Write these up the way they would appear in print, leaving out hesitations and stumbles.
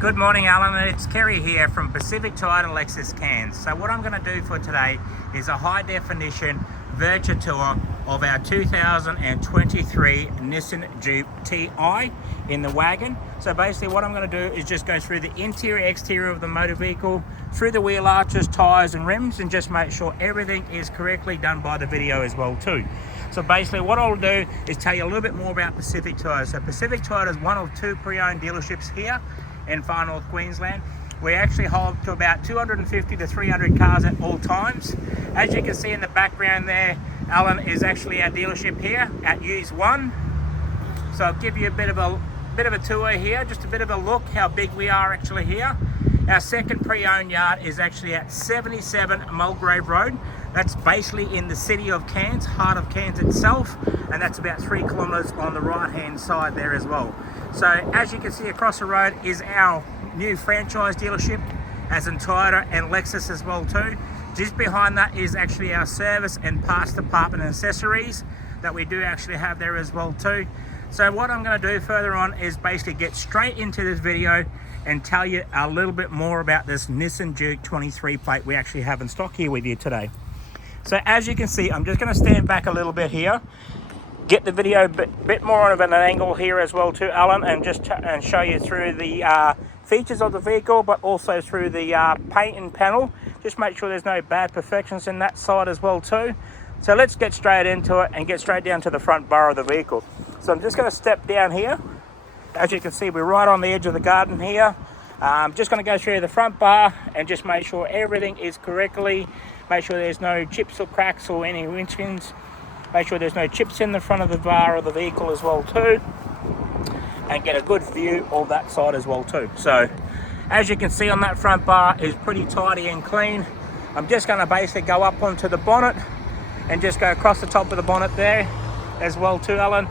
Good morning, Alan. It's Kerry here from Pacific Title Lexus Cairns. So what I'm going to do for today is a high definition virtual tour of our 2023 Nissan Juke TI in the wagon. So basically what I'm going to do is just go through the interior, exterior of the motor vehicle, through the wheel arches, tyres and rims, and just make sure everything is correctly done by the video as well too. So basically what I'll do is tell you a little bit more about Pacific Title. So Pacific Title is one of two pre-owned dealerships here in far north Queensland. We actually hold to about 250 to 300 cars at all times. As you can see in the background there, Alan, is actually our dealership here at Use 1. So I'll give you a bit of a tour here, just a bit of a look how big we are actually here. Our second pre-owned yard is actually at 77 Mulgrave Road. That's basically in the city of Cairns, heart of Cairns itself, and that's about 3 kilometres on the right hand side there as well. So as you can see across the road is our new franchise dealership, as in Toyota and Lexus as well too. Just behind that is actually our service and parts department and accessories that we do actually have there as well too. So what I'm going to do further on is basically get straight into this video and tell you a little bit more about this Nissan Juke 23 plate we actually have in stock here with you today. So as you can see, I'm just going to stand back a little bit here, get the video a bit more of an angle here as well too, Alan, and just show you through the features of the vehicle, but also through the paint and panel. Just make sure there's no bad perfections in that side as well too. So let's get straight into it and get straight down to the front bar of the vehicle. So I'm just going to step down here. As you can see, we're right on the edge of the garden here. I'm just going to go through the front bar and just make sure everything is correctly. Make sure there's no chips or cracks or any windscreens. Make sure there's no chips in the front of the bar of the vehicle as well too. And get a good view of that side as well too. So as you can see on that front bar is pretty tidy and clean. I'm just going to basically go up onto the bonnet and just go across the top of the bonnet there as well too, Alan.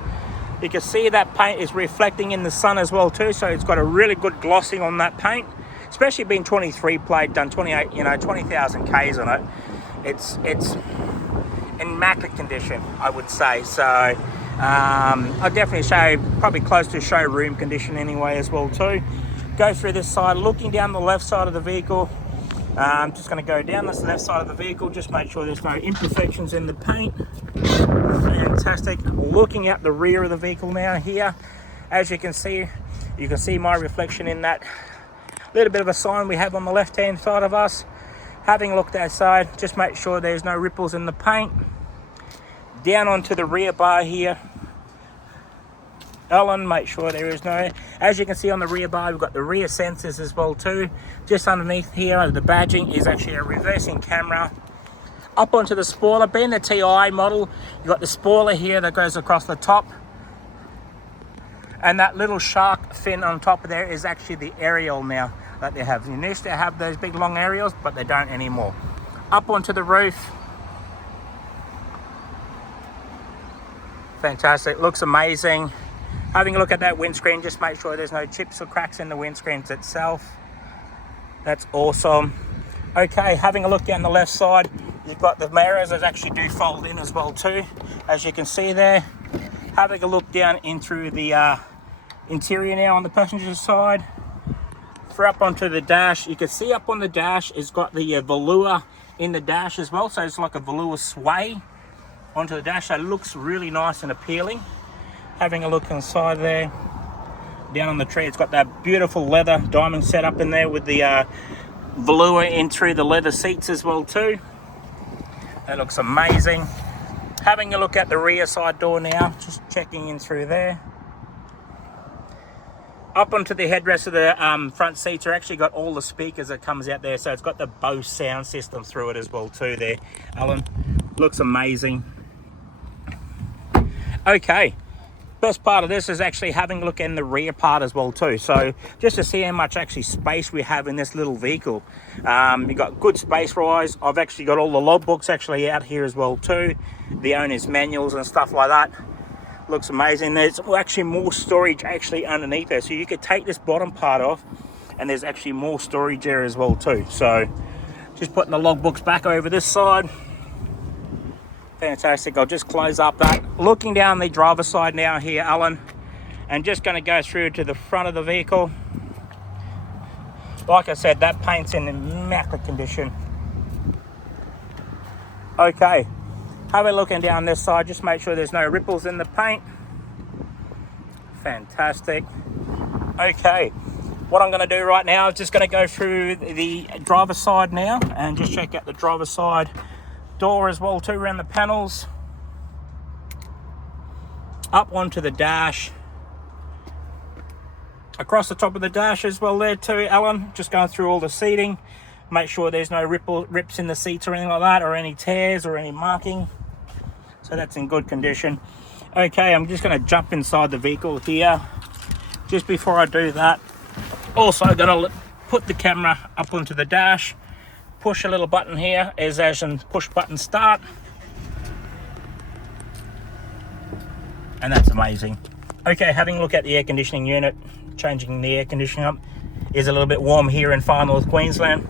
You can see that paint is reflecting in the sun as well too, so it's got a really good glossing on that paint, especially being 23 plate, done 28, 20,000 Ks on it. It's in immaculate condition, I would say. So I'd definitely say probably close to showroom condition anyway as well too. Go through this side, looking down the left side of the vehicle. I'm just going to go down this left side of the vehicle, just make sure there's no imperfections in the paint. Fantastic. Looking at the rear of the vehicle now here, as you can see my reflection in that little bit of a sign we have on the left hand side of us. Having looked outside, just make sure there's no ripples in the paint. Down onto the rear bar here, Alan, make sure there is no, as you can see on the rear bar, we've got the rear sensors as well too. Just underneath here, the badging is actually a reversing camera. Up onto the spoiler, being the TI model, you've got the spoiler here that goes across the top. And that little shark fin on top of there is actually the aerial now that they have. You used to have those big long aerials, but they don't anymore. Up onto the roof. Fantastic, looks amazing. Having a look at that windscreen, just make sure there's no chips or cracks in the windscreens itself. That's awesome. Okay, having a look down the left side, you've got the mirrors that actually do fold in as well too, as you can see there. Having a look down in through the interior now on the passenger side. For up onto the dash, you can see up on the dash it's got the velour in the dash as well, so it's like a velour sway onto the dash. So it looks really nice and appealing. Having a look inside there, down on the tree, it's got that beautiful leather diamond setup in there with the velour in through the leather seats as well too. That looks amazing. Having a look at the rear side door now, just checking in through there. Up onto the headrest of the front seats are actually got all the speakers that comes out there, so it's got the Bose sound system through it as well too there, Alan. Looks amazing. Okay. Best part of this is actually having a look in the rear part as well too. So just to see how much actually space we have in this little vehicle. You've got good space wise. I've actually got all the logbooks actually out here as well too. The owner's manuals and stuff like that. Looks amazing. There's actually more storage actually underneath there. So you could take this bottom part off and there's actually more storage there as well too. So just putting the logbooks back over this side. Fantastic. I'll just close up that. Looking down the driver's side now here, Alan, and just going to go through to the front of the vehicle. Like I said, that paint's in immaculate condition. Okay, have a look down this side, just make sure there's no ripples in the paint. Fantastic. Okay, what I'm going to do right now is just going to go through the driver's side now and just check out the driver's side door as well too, around the panels, up onto the dash, across the top of the dash as well there too, Alan. Just going through all the seating, make sure there's no rips in the seats or anything like that, or any tears or any marking. So that's in good condition. Okay, I'm just going to jump inside the vehicle here. Just before I do that, also going to put the camera up onto the dash, push a little button here, as in push button start. And that's amazing. Okay, having a look at the air conditioning unit, changing the air conditioning up. Is a little bit warm here in far north Queensland.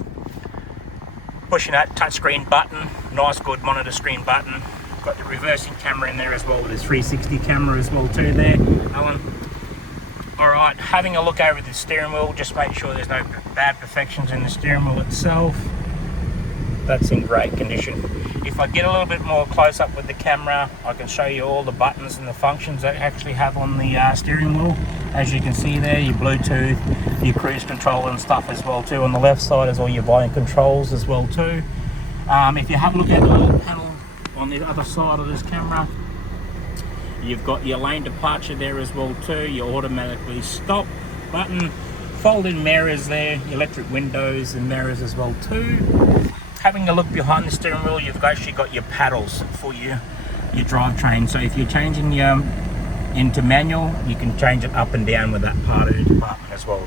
Pushing that touchscreen button, nice good monitor screen button. Got the reversing camera in there as well, with a 360 camera as well too there, Alan. Alright, having a look over the steering wheel, just make sure there's no bad perfections in the steering wheel itself. That's in great condition. If I get a little bit more close up with the camera, I can show you all the buttons and the functions that actually have on the steering wheel. As you can see there, your Bluetooth, your cruise control and stuff as well too. On the left side is all your volume controls as well too. If you have a look at the little panel on the other side of this camera, you've got your lane departure there as well too, your automatically stop button, fold-in mirrors there, electric windows and mirrors as well too. Having a look behind the steering wheel, you've actually got your paddles for your drivetrain. So if you're changing into manual, you can change it up and down with that part of the department as well.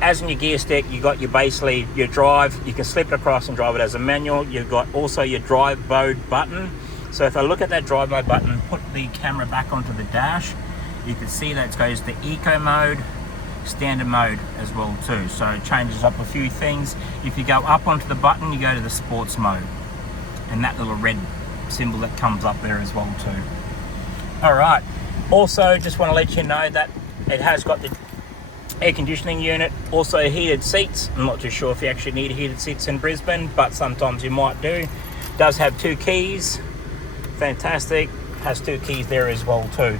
As in your gear stick, you got basically your drive. You can slip it across and drive it as a manual. You've got also your drive mode button. So if I look at that drive mode button, put the camera back onto the dash, you can see that it goes to eco mode, standard mode as well too. So it changes up a few things. If you go up onto the button, you go to the sports mode, and that little red symbol that comes up there as well too. All right, also just want to let you know that it has got the air conditioning unit, also heated seats. I'm not too sure if you actually need heated seats in Brisbane, but sometimes you might do. It does have 2 keys. Fantastic. Has 2 keys there as well too.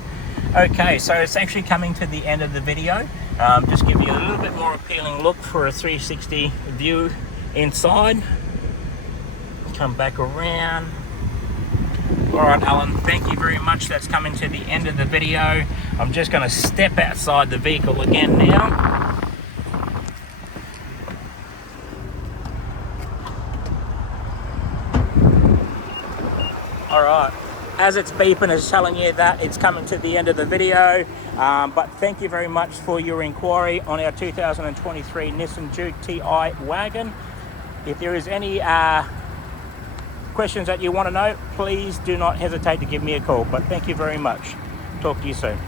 Okay, so it's actually coming to the end of the video. Just give you a little bit more appealing look for a 360 view inside. Come back around. All right, Alan, thank you very much. That's coming to the end of the video. I'm just going to step outside the vehicle again now. All right, as it's beeping, it's telling you that it's coming to the end of the video. But thank you very much for your inquiry on our 2023 Nissan Juke TI Wagon. If there is any questions that you want to know, please do not hesitate to give me a call. But thank you very much. Talk to you soon.